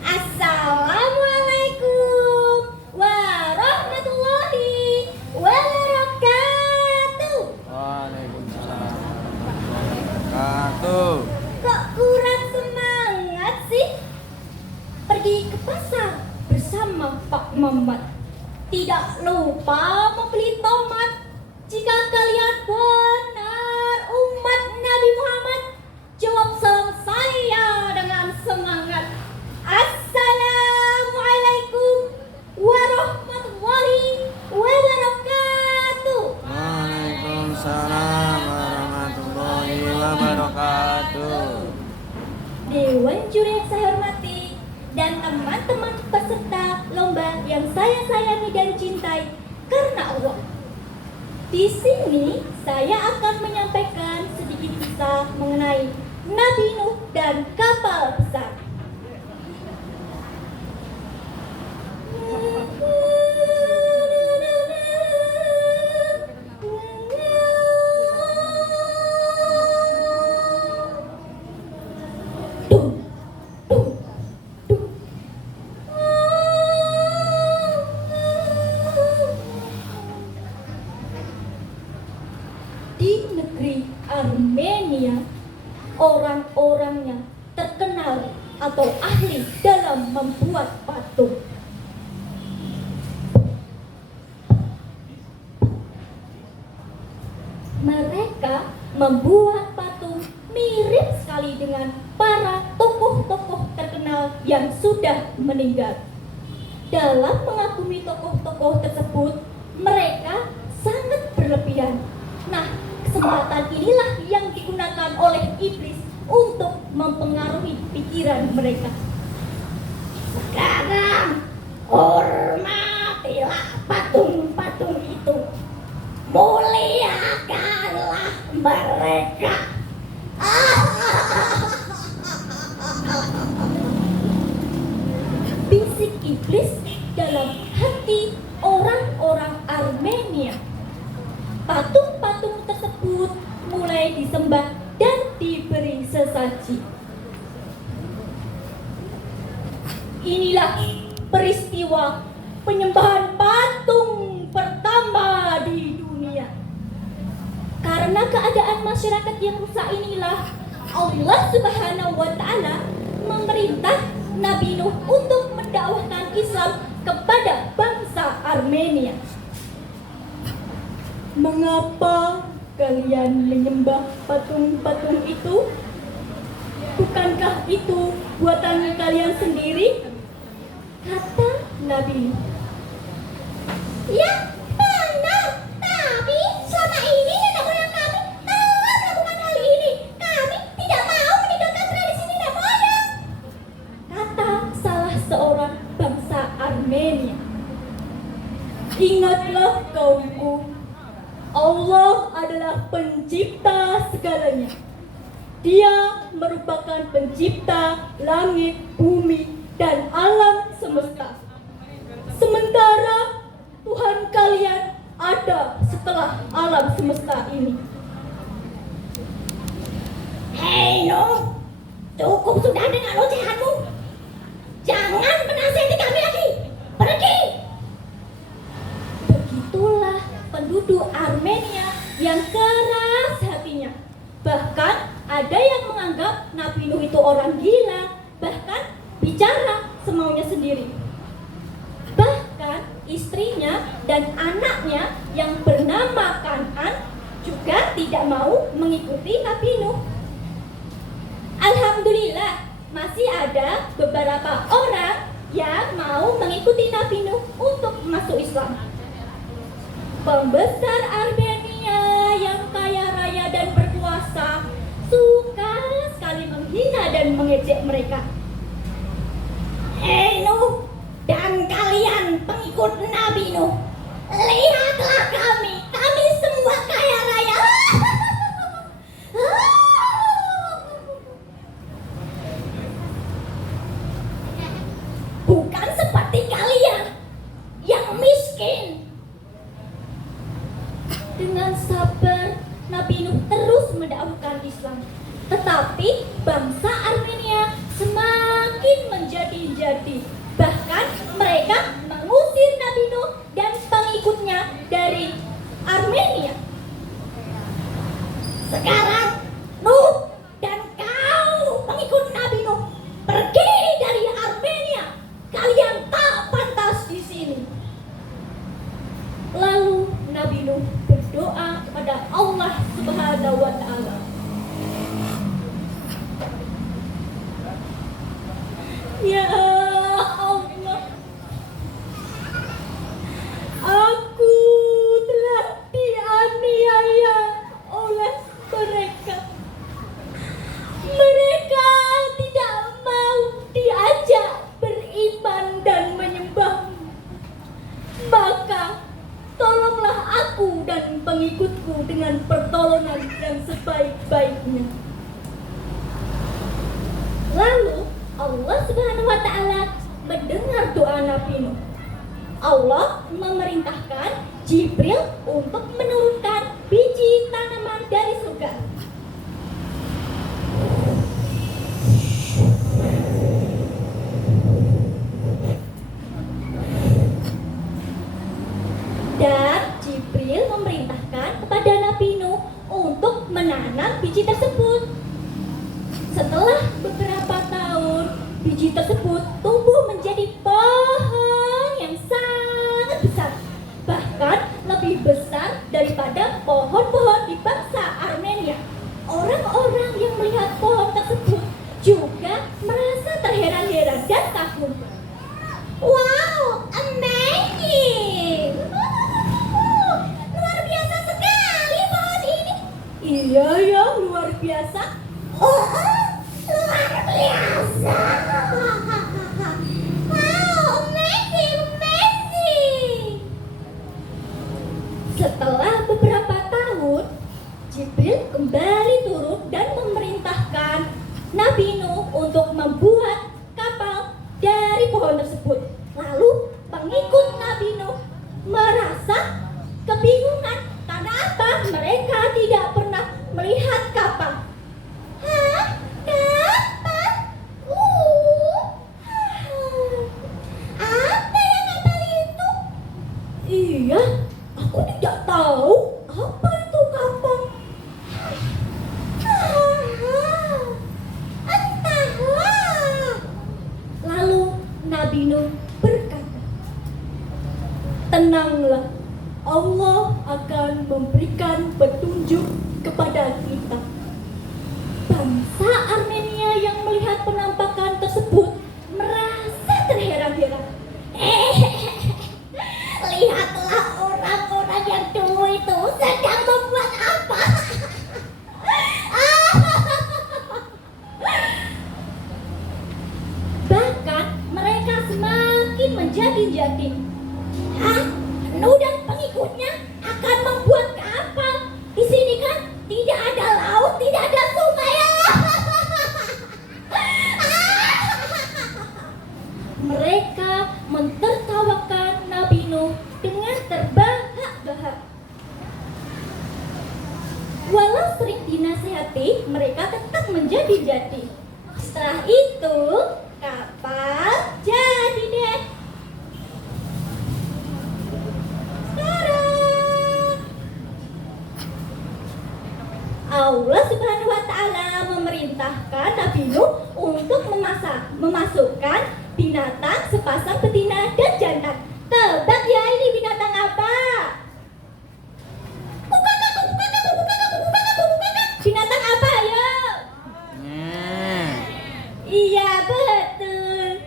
Assalamualaikum warahmatullahi wabarakatuh. Waalaikumsalam warahmatullahi wabarakatuh. Kok kurang semangat sih? Pergi ke pasar bersama Pak Mamat. Tidak lupa membeli tomat. Jika kalian benar umat Nabi Muhammad, jawab salam saya dengan semangat. Assalamualaikum warahmatullahi wabarakatuh. Waalaikumsalam warahmatullahi wabarakatuh. Dewan juri yang saya hormati dan teman-teman peserta lomba yang saya sayangi dan cintai karena Allah. Di sini saya akan menyampaikan sedikit kisah mengenai Nabi Nuh dan kapal besar. Di negeri Armenia, orang-orangnya terkenal atau ahli dalam membuat patung. Mereka membuat patung mirip sekali dengan para tokoh-tokoh terkenal yang sudah meninggal. Dalam mengagumi tokoh-tokoh tersebut, mereka sangat berlebihan. Nah, kesempatan inilah yang digunakan oleh iblis untuk mempengaruhi pikiran mereka. Sekarang, hormatilah patung-patung itu. Muliakanlah mereka. Bisik iblis dalam hati orang-orang Armenia. Patung-patung tersebut mulai disembah dan diberi sesaji. Inilah peristiwa penyembahan patung pertama di dunia. Karena keadaan masyarakat yang rusak inilah Allah Subhanahu wa Ta'ala memerintah Nabi Nuh untuk mendakwahkan Islam kepada bangsa Armenia. Mengapa kalian menyembah patung-patung itu? Bukankah itu buatan kalian sendiri? Kata Nabi Nuh. Ya, benar. Tapi selama ini nenek moyang kami telah melakukan hal ini. Kami tidak mau meninggalkan tradisi nenek moyang. Kata salah seorang bangsa Armenia. Ingatlah kaumku, Allah adalah pencipta segalanya. Dia merupakan pencipta langit, bumi, dan alam semesta. Sementara Tuhan kalian ada setelah alam semesta ini. Hei Nuh, cukup sudah dengan ocehanmu. Jangan menasihati kami lagi. Pergi. Begitulah penduduk Armenia yang keras hatinya. Bahkan ada yang menganggap Nabi Nuh itu orang gila, bahkan bicara semaunya sendiri. Bahkan istrinya dan anaknya yang bernama Kan'an juga tidak mau mengikuti Nabi Nuh. Alhamdulillah, masih ada beberapa orang yang mau mengikuti Nabi Nuh untuk masuk Islam. Pembesar Armenia yang kaya raya dan berkuasa suka sekali menghina dan mengejek mereka. Hei Nuh dan kalian pengikut Nabi Nuh, lihatlah kami semua kaya raya. Bukan seperti kalian yang miskin. Dengan sabar, Nabi Nuh terus mendakwahkan Islam. Tetapi bangsa Armenia semakin menjadi-jadi. mereka mengusir Nabi Nuh dan pengikutnya dari Armenia. Sekarang Nuh dan kau pengikut Nabi Nuh pergi dari Armenia. Kalian tak pantas di sini. Lalu Nabi Nuh berdoa kepada Allah Subhanahu wa taala. Ya Allah, aku telah dianiaya oleh mereka. Mereka tidak mau diajak beriman dan menyembahmu. Maka tolonglah aku dan pengikutku dengan pertolongan yang sebaik-baiknya. Lalu Allah Subhanahu wa taala mendengar doa Nabi Nuh. Allah memerintahkan Jibril untuk menurunkan biji tanaman dari surga. Dan Jibril memerintahkan kepada Nabi Nuh untuk menanam biji tersebut. Setelah beberapa tahun, biji tersebut tumbuh menjadi pohon yang sangat besar. Bahkan lebih besar daripada pohon-pohon di bangsa Armenia. Orang-orang yang melihat pohon tersebut juga merasa terheran-heran dan kagum. Wow, amazing! Luar biasa sekali pohon ini. Iya ya, luar biasa. Oh, luar biasa. Wow, amazing. Setelah beberapa tahun, Jibril kembali turun dan memerintahkan Nabi Nuh untuk membuat kapal dari pohon tersebut. Lalu pengikut Nabi Nuh merasa kebingungan karena apa? Mereka tidak pernah melihat kapal. Hah? Kapal? Apa yang kapal itu? Iya, aku tidak tahu apa itu kapal. Entahlah. Lalu Nabi Nuh berkata, tenanglah, Allah akan memberikan petunjuk kepada kita. Bangsa Armenia yang melihat penampakan tersebut merasa terheran-heran. Lihatlah orang-orang yang dulu itu sedang membuat apa? Bahkan mereka semakin menjadi-jadi. Hah? Nuh dan pengikutnya akan membuat kapal. Di sini kan tidak ada laut, tidak ada sungai. Mereka mentertawakan Nabi Nuh dengan terbahak-bahak. Walau sering dinasihati, mereka tetap menjadi-jadi. Setelah itu, kapal jadi deh. Allah Subhanahu wa taala memerintahkan Nabi Nuh untuk memasukkan binatang sepasang betina dan jantan. Tebak ya, ini binatang apa? Bukan aku. Binatang apa ya? Iya, betul.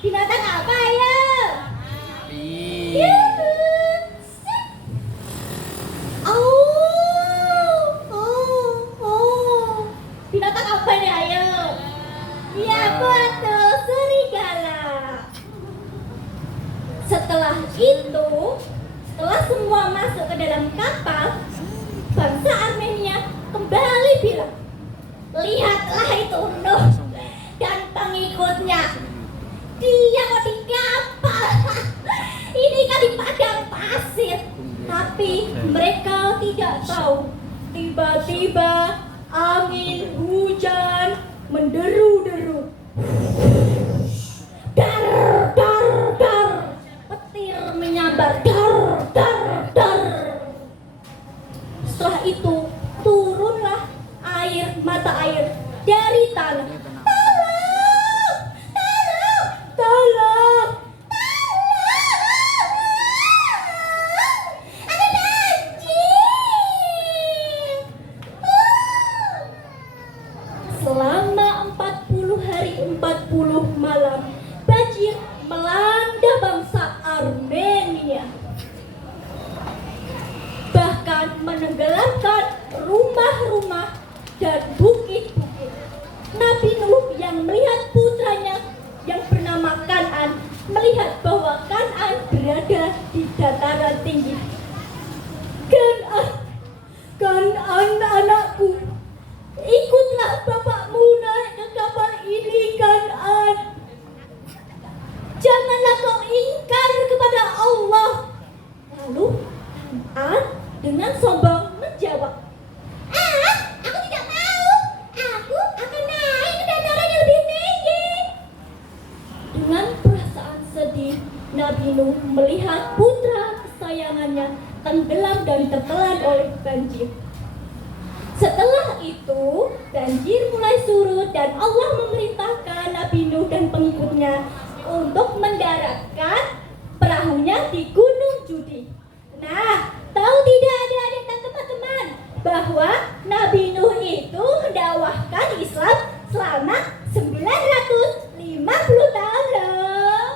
Binatang apa ya? Binatang apa nih, ayo? Iya, betul, serigala. Setelah itu, setelah semua masuk ke dalam kapal, bangsa Armenia kembali bilang, lihatlah itu Nuh dan pengikutnya. Dia kok di kapal? Ini kan di padang pasir. Tapi mereka tidak tahu, tiba-tiba angin hujan menderu-deru Dar, dar, dar. Petir menyambar. Dar, dar, dar. Setelah itu turunlah mata air dari tanah. Tolong, tolong, tolong, tolong. Ada banjir. Selama 40 hari 40 malam banjir melanda bangsa Armenia, bahkan menenggelamkan rumah-rumah dan bukit-bukit. Nabi Nuh yang melihat putranya yang bernama Kan'an melihat bahwa Kan'an berada di dataran tinggi. Kan'an anakku, ikutlah bapakmu naik ke kapal ini, Kan'an. Janganlah kau ingkar kepada Allah. Lalu Kan'an dengan sombong menjawab, aku tidak mau. Aku akan naik ke dataran yang lebih tinggi. Dengan perasaan sedih, Nabi Nuh melihat putra kesayangannya tenggelam dan tertelan oleh banjir. Setelah itu, banjir mulai surut dan Allah memerintahkan Nabi Nuh dan pengikutnya untuk mendaratkan perahunya di Gunung Judi. Nah, tahu tidak adik-adik dan teman-teman bahwa Nabi Nuh itu mendakwahkan Islam selama 950 tahun loh.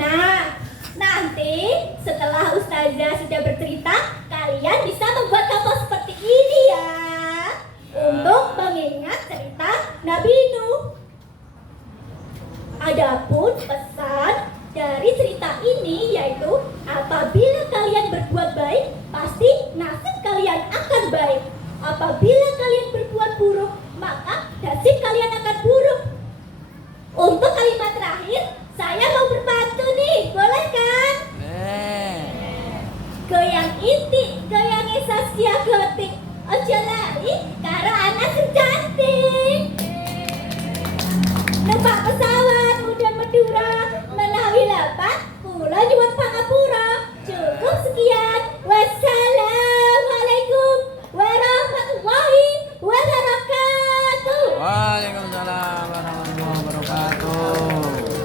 Nah, nanti setelah Ustazah sudah bercerita, kalian bisa membuat kapal seperti ini ya, untuk mengingat cerita Nabi Nuh. Adapun pesan dari cerita ini yaitu apabila kalian berbuat baik, pasti nasib kalian akan baik. Apabila kalian berbuat buruk, maka nasib kalian akan buruk. Untuk kalimat terakhir, saya mau berpantun nih, boleh kan? Goyang inti, goyang Saskia Gotik, ojo lali karo anak sing cantik. Numpak pesawat muda Madura menawi lapan, kula nyuwun